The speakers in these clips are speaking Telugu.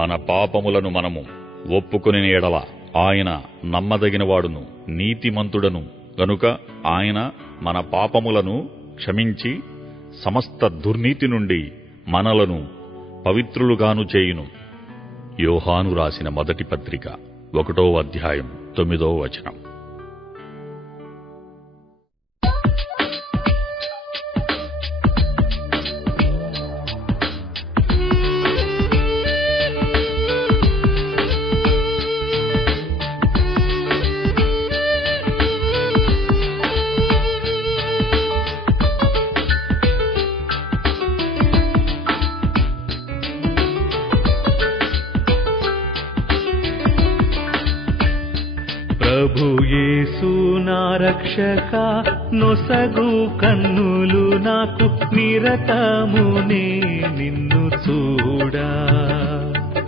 మన పాపములను మనము ఒప్పుకొనిన ఎడల ఆయన నమ్మదగినవాడును నీతిమంతుడను గనుక ఆయన మన పాపములను క్షమించి సమస్త దుర్నీతి నుండి మనలను పవిత్రులుగాను చేయును. యోహాను రాసిన మొదటి పత్రిక 1వ అధ్యాయం 9వ వచనం. ప్రభు యేసు నా రక్షక నొసగు కన్నులు నాకు నిరతమునే నిన్ను చూడా.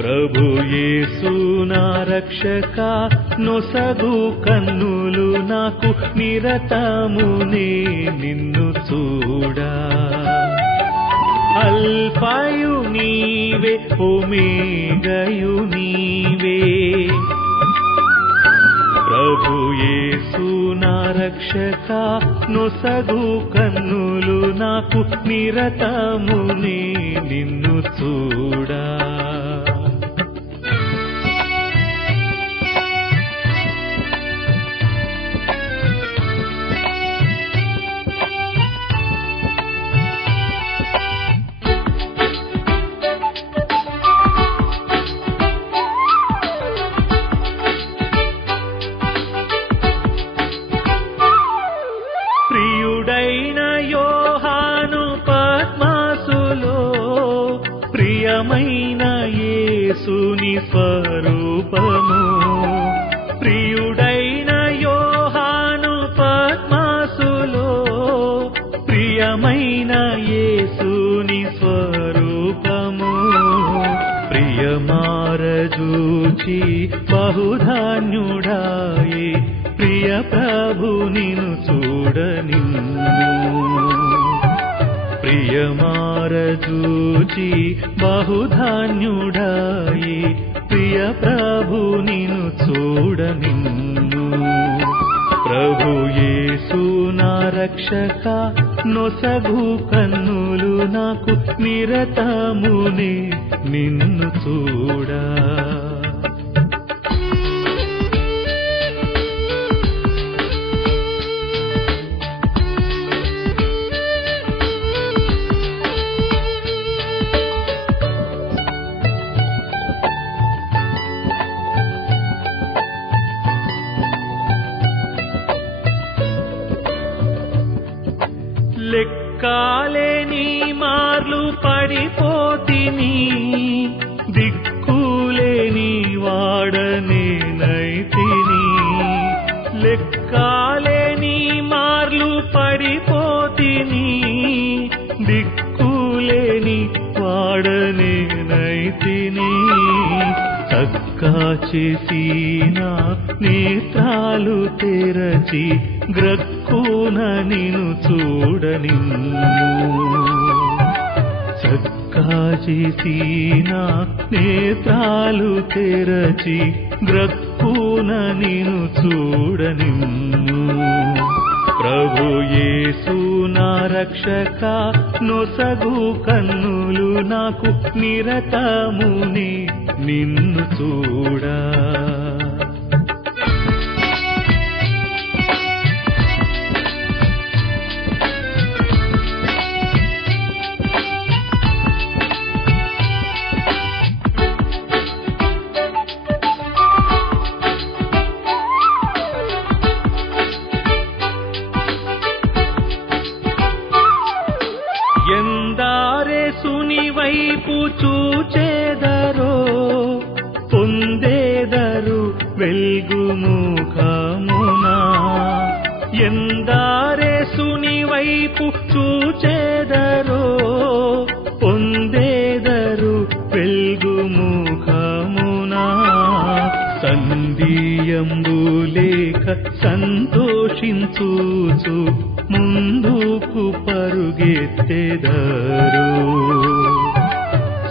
ప్రభు యేసు నా రక్షక నొసగు కన్నులు నాకు నిరతమునే నిన్ను చూడా. అల్ఫాయు నీవే ఒమేగయు నీవే. ప్రభు యేసు నా రక్షక నొసగు కన్నులు నాకు నిరతమునే నిన్ను చూడా. ప్రియుడైన యోహాను పద్మాసులో ప్రియమైన యేసుని స్వరూపము. ప్రియుడైన యోహాను పద్మాసులో ప్రియమైన యేసుని స్వరూపము. ప్రియమారజూచి బహుధాన్యుడాయే ప్రియ ప్రభు నిను చూడనిన్ను. ప్రియమారజూచి బహుధాన్యుడాయి ప్రియ ప్రభు నిను చూడనిన్ను. ప్రభు యేసు నా రక్షక నొసగు కన్నులు నాకు నిరతమునే నిన్ను చూడా. లెక్కాలేని మార్లు పడిపోతిని, దిక్కులేని వాడనేనైతిని. లెక్కాలేని మార్లు పడిపోతిని, దిక్కులేని వాడనేనైతిని. చక్కా చేసిన నేత్రాలు తెరచి గ్రక్కున నిను చూడనిన్ను. చక్కా చేసిన నేత్రాలు తెరచి గ్రక్కున నిను చూడనిన్ను. ప్రభు యేసు నా రక్షక నొసగు కన్నులు నాకు నిరతమునే నిన్ను చూడా. ఎందారేసుని వైపు చూచేదరో పొందేదరు వెల్గు ముఖమునా. ఎందారేసుని వైపు చూచేదరో పొందేదరు వెల్గు ముఖమునా. సంధియంబు లేక సంతోషించుచు ముందుకు పరుగెత్తెదరు.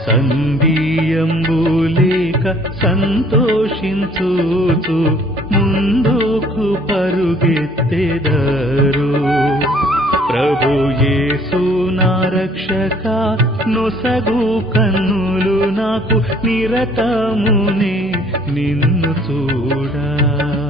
సంధియంబు లేక లేక సంతోషించుచు ముందుకు పరుగెత్తెదరు. ప్రభు యేసు నా రక్షక, నొసగు కన్నులు నాకు నిరతమునే నిన్ను చూడా.